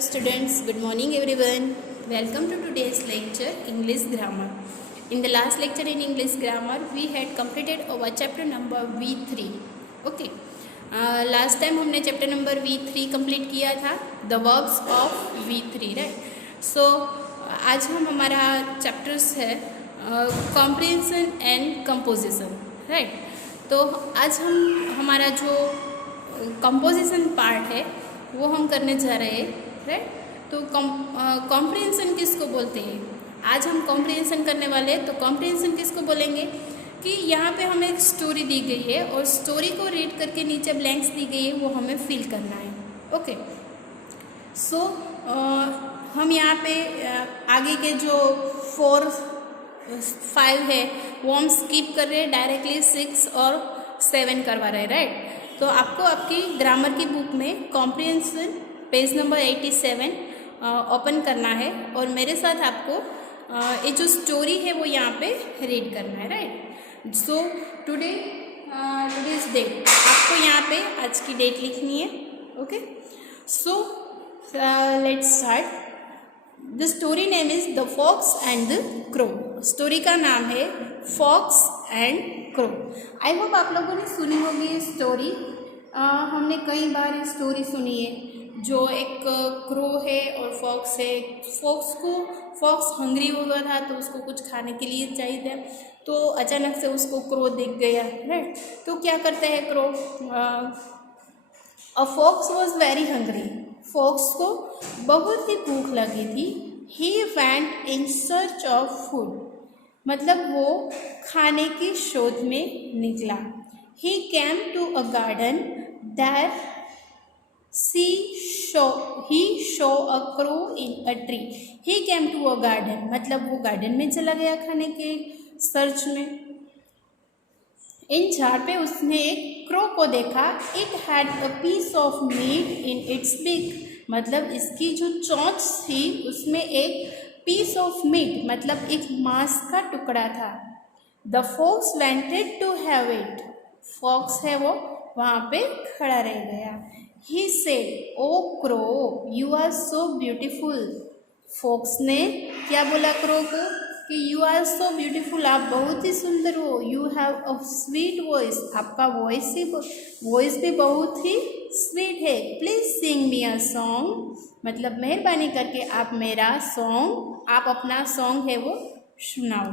Hello students, good morning everyone. Welcome to today's lecture English grammar. In the last lecture in English grammar we had completed our chapter number V3. Okay. Last time हमने chapter number V3 complete किया था the verbs of V3 right. So आज हम हमारा chapters है comprehension and composition right. तो आज हम हमारा जो कंपोजिशन पार्ट है वो हम करने जा रहे हैं राइट. तो कॉम्प्रिहेंशन किसको बोलते हैं? आज हम कॉम्प्रिहेंशन करने वाले हैं. तो कॉम्प्रिहेंशन किसको बोलेंगे कि यहाँ पे हमें एक स्टोरी दी गई है और स्टोरी को रीड करके नीचे ब्लैंक्स दी गई है, वो हमें फिल करना है. ओके. सो हम यहाँ पे आगे के जो 4-5 है वो हम स्किप कर रहे हैं, डायरेक्टली 6 और 7 करवा रहे हैं राइट. तो आपको आपकी ग्रामर की बुक में कॉम्प्रिहेंशन पेज नंबर 87 ओपन करना है और मेरे साथ आपको ये जो स्टोरी है वो यहाँ पे रीड करना है राइट. सो टुडेज डेट आपको यहाँ पे आज की डेट लिखनी है. Okay. So let's start. The story name is the fox and the crow. Story का नाम है fox and crow. I hope आप लोगों ने सुनी होगी ये स्टोरी. हमने कई बार ये स्टोरी सुनी है. जो एक क्रो है और फॉक्स है. फॉक्स हंग्री हुआ था तो उसको कुछ खाने के लिए चाहिए था. तो अचानक से उसको क्रो दिख गया राइट. तो क्या करता है crow? A fox was very hungry. Fox को बहुत ही भूख लगी थी. He went in search of food. मतलब वो खाने की शोध में निकला. He came to a garden that he saw a crow in a tree. He came to a garden. मतलब वो गार्डन में चला गया खाने के सर्च में. इन झाड़ पे उसने एक क्रो को देखा. It had a piece of meat in its beak. मतलब इसकी जो चोंच थी उसमें एक पीस ऑफ मीट मतलब एक मांस का टुकड़ा था. The fox wanted to have it. Fox है वो वहाँ पे खड़ा रह गया. He said oh crow you are so beautiful. Fox ने क्या बोला क्रो को कि यू आर सो ब्यूटीफुल, आप बहुत ही सुंदर हो. You have a sweet voice. आपका वॉइस भी बहुत ही स्वीट है. Please sing me a song. मतलब मेहरबानी करके आप मेरा सॉन्ग, आप अपना सॉन्ग है वो सुनाओ.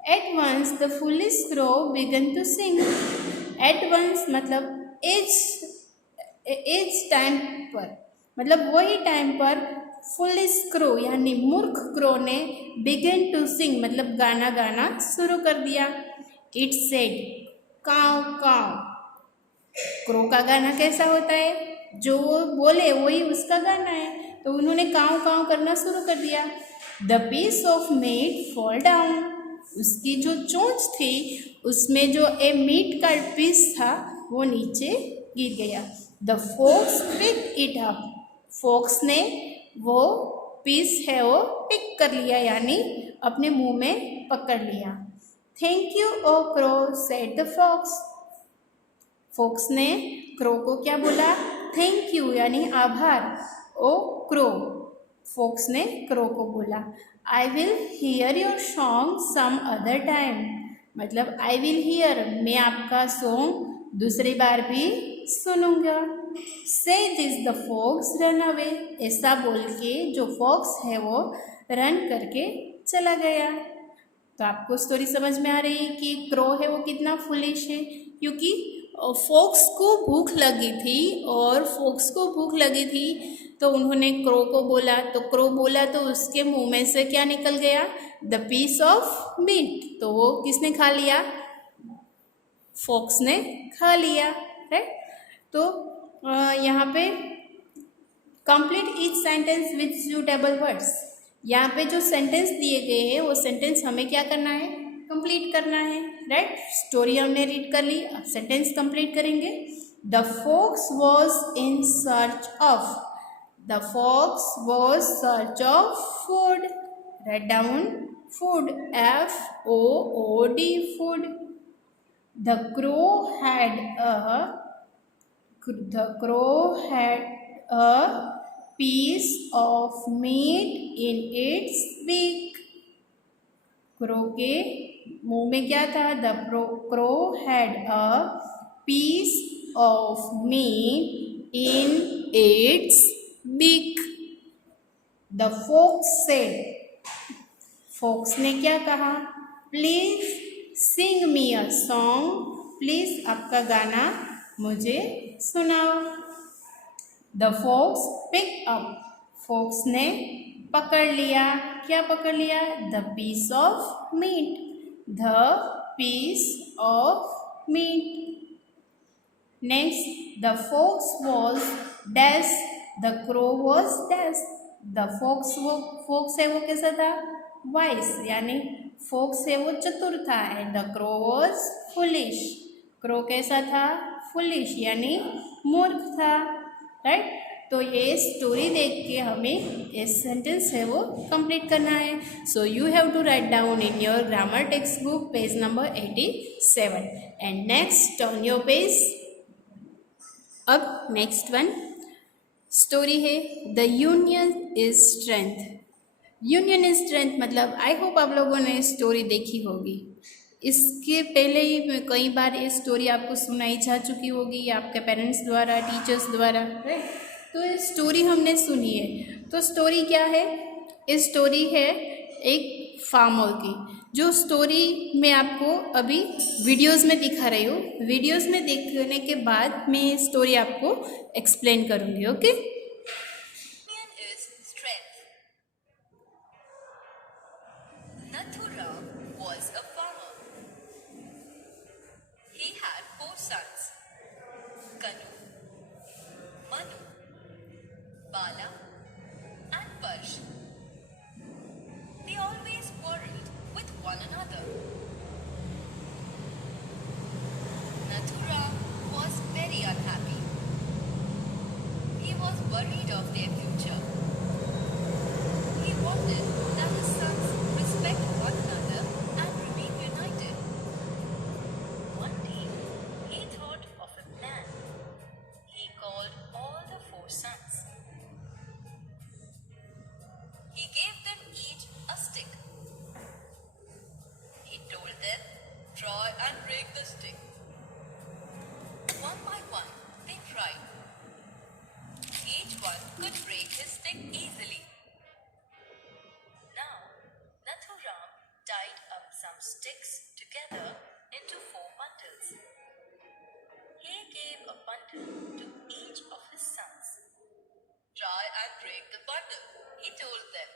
At once the foolish crow began to sing. At once मतलब एज टाइम पर, मतलब वही टाइम पर फुलिश क्रो यानी मूर्ख क्रो ने बिगन टू सिंग मतलब गाना शुरू कर दिया. इट सेड काव काव. क्रो का गाना कैसा होता है? जो वो बोले वही उसका गाना है. तो उन्होंने काव काव करना शुरू कर दिया. The piece of meat fall down. उसकी जो चोंच थी उसमें जो ए मीट का पीस था वो नीचे गिर गया. The fox pick it up. Fox ने वो पीस है वो पिक कर लिया यानी अपने मुंह में पकड़ लिया. Thank you oh crow said the fox. Fox ने क्रो को क्या बोला? थैंक यू यानी आभार. ओ क्रो, फॉक्स ने क्रो को बोला. I will hear your song some other time. मतलब आई विल हियर, मैं आपका सॉन्ग दूसरी बार भी सुनूंगा. Say this the fox run away. ऐसा बोल के जो फॉक्स है वो रन करके चला गया. तो आपको स्टोरी समझ में आ रही है कि क्रो है वो कितना फुलिश है. क्योंकि फॉक्स को भूख लगी थी और फॉक्स को भूख लगी थी तो उन्होंने क्रो को बोला. तो क्रो बोला तो उसके मुंह में से क्या निकल गया? The piece of meat. तो वो किसने खा लिया? फॉक्स ने खा लिया राइट. तो यहाँ पे complete each sentence with suitable words. यहाँ पे जो सेंटेंस दिए गए हैं वो सेंटेंस हमें क्या करना है? कंप्लीट करना है राइट. स्टोरी हमने रीड कर ली, अब सेंटेंस कंप्लीट करेंगे. The fox was in search of. The fox was search of food. Write down food. FOOD food. The crow had a piece of meat in its beak. Crow के मुंह में क्या था? The crow had a piece of meat in its beak. The fox said, fox ने क्या कहा? Please sing me a song, please आपका गाना मुझे सुनाओ. The fox pick up, fox ने पकड़ लिया. क्या पकड़ लिया? The piece of meat, the piece of meat. Next, the fox was dash, the crow was dash. The fox है वो कैसा था? वाइस, यानी फोक्स है वो चतुर था. And the crow was foolish, crow कैसा था? फुलिश, यानी मूर्ख था. राइट. तो ये स्टोरी देख के हमें ये सेंटेंस है वो कंप्लीट करना है. So you have to write down in your grammar text book page number 87. And next turn your page. अब नेक्स्ट वन स्टोरी है the union is strength. Union is strength मतलब आई होप आप लोगों ने story देखी होगी. इसके पहले ही मैं कई बार ये स्टोरी आपको सुनाई जा चुकी होगी आपके पेरेंट्स द्वारा, टीचर्स द्वारा. राइट. तो ये स्टोरी हमने सुनी है. तो स्टोरी क्या है? ये स्टोरी है एक फार्मर की, जो स्टोरी मैं आपको अभी वीडियोस में दिखा रही हूँ. वीडियोस में देखने के बाद मैं ये स्टोरी आपको एक्सप्लेन करूँगी. Okay. Nathuram was a farmer. He had 4 sons, Kanu, Manu, Bala and Parsh. They always quarreled with one another. Nathuram was very unhappy. He was worried of their future. He wanted that his sons respect one another and remain united. One day, he thought of a plan. He called all the 4 sons. He gave them each a stick. He told them, try and break the stick. One by one, they tried. Each one could break his stick easily. Now, Nathuram tied up some sticks together into 4 bundles. He gave a bundle to each of his sons. Try and break the bundle, he told them.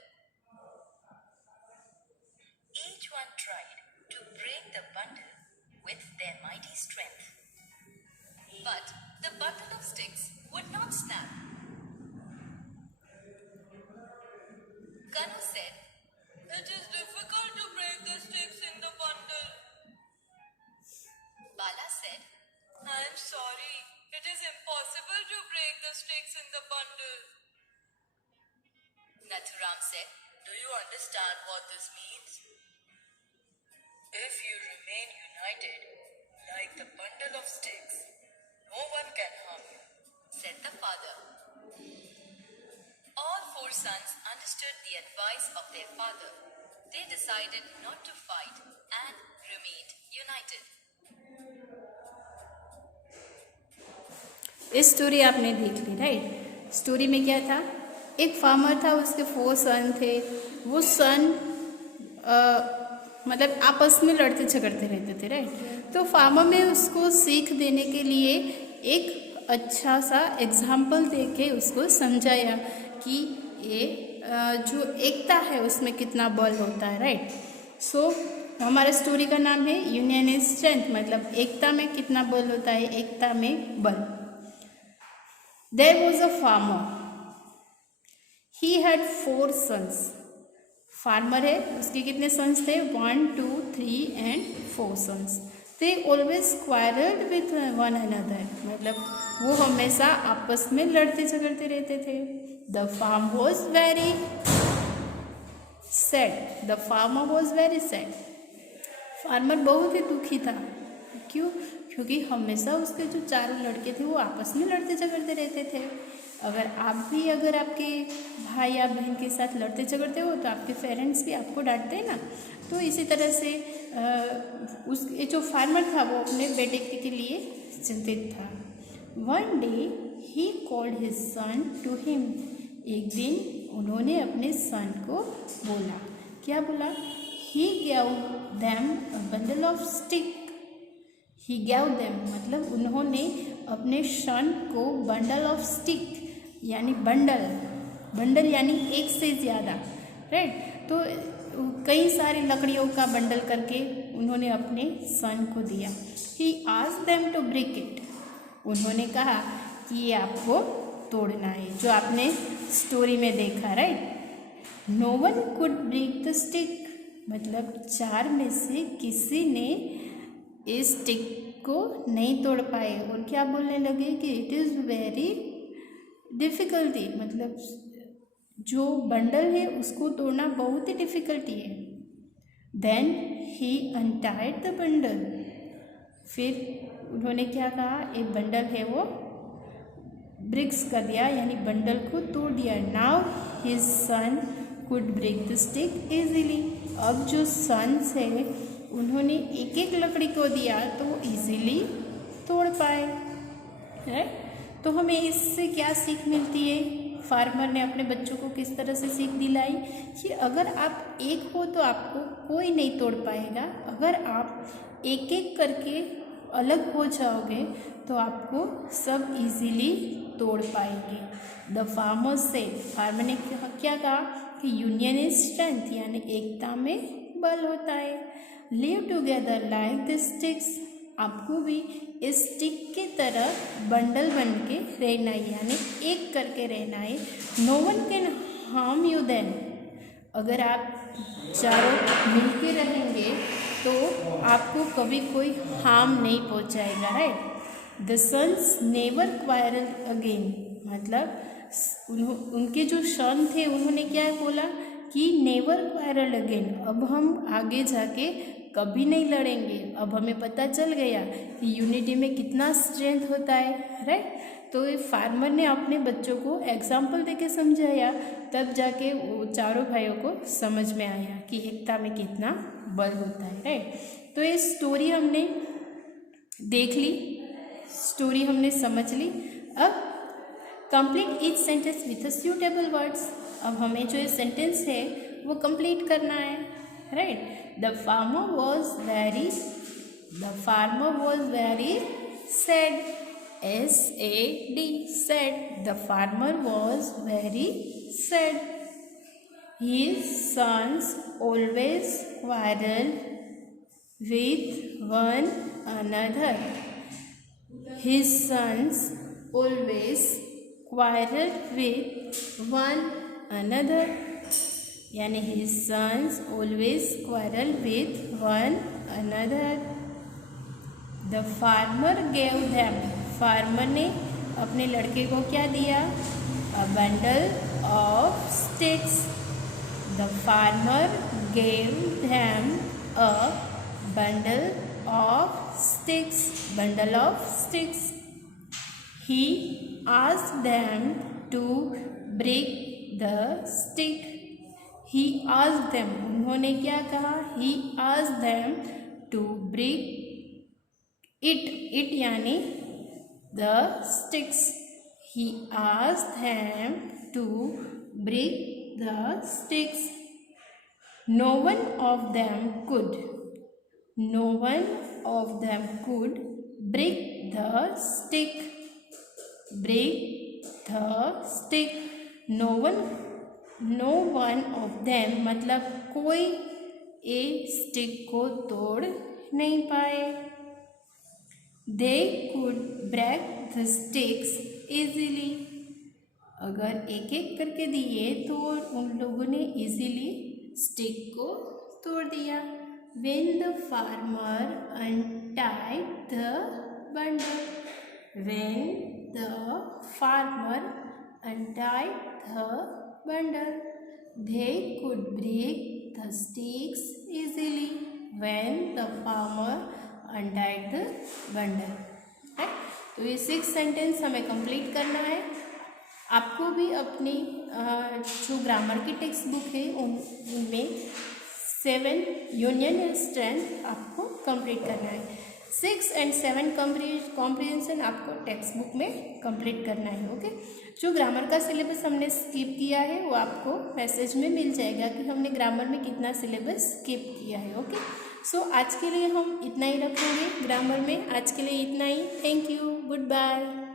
Each one tried to break the bundle with their mighty strength. But the bundle of sticks would not snap. Kanu said, it is difficult to break the sticks in the bundle. Bala said, I am sorry, it is impossible to break the sticks in the bundle. Nathuram said, do you understand what this means? If you remain united, like the bundle of sticks, no one can harm you, said the father. All 4 sons understood the advice of their father. They decided not to fight and remained united. इस story आपने देख ली. Right. Story में क्या था? एक farmer था, उसके 4 सन थे. वो सन मतलब आपस में लड़ते झगड़ते रहते थे. राइट. तो फार्मर ने उसको सीख देने के लिए एक अच्छा सा एग्जाम्पल दे के उसको समझाया कि ये जो एकता है उसमें कितना बल होता है. राइट. सो हमारे स्टोरी का नाम है यूनियन इज स्ट्रेंथ, मतलब एकता में कितना बल होता है, एकता में बल. There was a farmer, he had 4 sons. Farmer है, उसके कितने सन्स थे? 1, 2, 3 and 4 sons. They always quarrelled with one another, मतलब वो हमेशा आपस में लड़ते झगड़ते रहते थे. The farm was very sad, the farmer was very sad. Farmer बहुत ही दुखी था. क्यों? क्योंकि हमेशा उसके जो 4 लड़के थे वो आपस में लड़ते झगड़ते रहते थे. अगर आप भी अगर आपके भाई या बहन के साथ लड़ते झगड़ते हो तो आपके पेरेंट्स भी आपको डांटते हैं ना। तो इसी तरह से उस ये जो फार्मर था वो अपने बेटे के लिए चिंतित था। One day he called his son to him. एक दिन उन्होंने अपने सन को बोला। क्या बोला? He gave them a bundle of stick. He gave them मतलब उन्होंने अपने सन को बंडल ऑफ स्टिक यानी बंडल यानी एक से ज़्यादा, राइट। तो कई सारी लकड़ियों का बंडल करके उन्होंने अपने सन को दिया। He asked them to break it. उन्होंने कहा कि ये आपको तोड़ना है, जो आपने स्टोरी में देखा, right. No one could break the stick मतलब चार में से किसी ने इस स्टिक को नहीं तोड़ पाए और क्या बोलने लगे कि इट इज़ वेरी डिफ़िकल्टी मतलब जो बंडल है उसको तोड़ना बहुत ही डिफ़िकल्टी है। Then he untied the bundle. फिर उन्होंने क्या कहा, एक बंडल है वो ब्रिक्स कर दिया यानी बंडल को तोड़ दिया। Now his son could break the stick easily. अब जो सन्स है उन्होंने एक एक लकड़ी को दिया तो वो इजीली तोड़ पाए, है। तो हमें इससे क्या सीख मिलती है? फार्मर ने अपने बच्चों को किस तरह से सीख दिलाई कि अगर आप एक हो तो आपको कोई नहीं तोड़ पाएगा, अगर आप एक एक करके अलग हो जाओगे तो आपको सब इजीली तोड़ पाएंगे। द फार्मर से फार्मर ने क्या कहा कि यूनियन इज स्ट्रेंथ यानी एकता में बल होता है। Live together like the sticks. आपको भी इस स्टिक की तरह बंडल बन के रहना है यानी एक करके रहना है। No one can harm you then. अगर आप चारों मिल के रहेंगे तो आपको कभी कोई हार्म नहीं पहुंचाएगा, right. The sons never quarrel again मतलब उनके जो सन थे उन्होंने क्या बोला कि नेवर क्वारल अगेन, अब हम आगे जाके कभी नहीं लड़ेंगे। अब हमें पता चल गया कि यूनिटी में कितना स्ट्रेंथ होता है, राइट। तो ये फार्मर ने अपने बच्चों को एग्जाम्पल देके समझाया, तब जाके वो चारों भाइयों को समझ में आया कि एकता में कितना बल होता है, राइट। तो ये स्टोरी हमने देख ली, स्टोरी हमने समझ ली। अब complete each sentence with suitable words. अब हमें जो ये सेंटेंस है वो कंप्लीट करना है, right. The farmer was very sad. S-A-D, sad. The farmer was very sad. His sons always quarreled with one another. His sons always quarreled with one another. यानी his sons always quarrel with one another. The farmer gave them. Farmer ने अपने लड़के को क्या दिया? A bundle of sticks. The farmer gave them a bundle of sticks. Bundle of sticks. He asked them to break the stick. He asked them. उन्होंने क्या कहा? He asked them to break it. It यानी the sticks. He asked them to break the sticks. No one of them could. No one of them could break the stick. Break the stick. No one of them मतलब कोई ए stick को तोड़ नहीं पाए। They could break the sticks easily. अगर एक एक करके दिए तो उन लोगों ने इजीली स्टिक को तोड़ दिया। When the farmer untied the bundle. When the farmer untied the bundle, they could break the sticks easily. When the farmer untied the bundle. तो ये 6 सेंटेंस हमें कंप्लीट करना है। आपको भी अपनी जो ग्रामर की टेक्स्ट बुक है उनमें 7 यूनियन एंड स्ट्रेंथ आपको कंप्लीट करना है। 6 एंड 7 कॉम्प्रिहेंशन आपको टेक्स्ट बुक में कंप्लीट करना है। ओके, जो ग्रामर का सिलेबस हमने स्किप किया है वो आपको मैसेज में मिल जाएगा कि हमने ग्रामर में कितना सिलेबस स्किप किया है। ओके, सो आज के लिए हम इतना ही रखेंगे ग्रामर में। आज के लिए इतना ही। Thank you, good bye.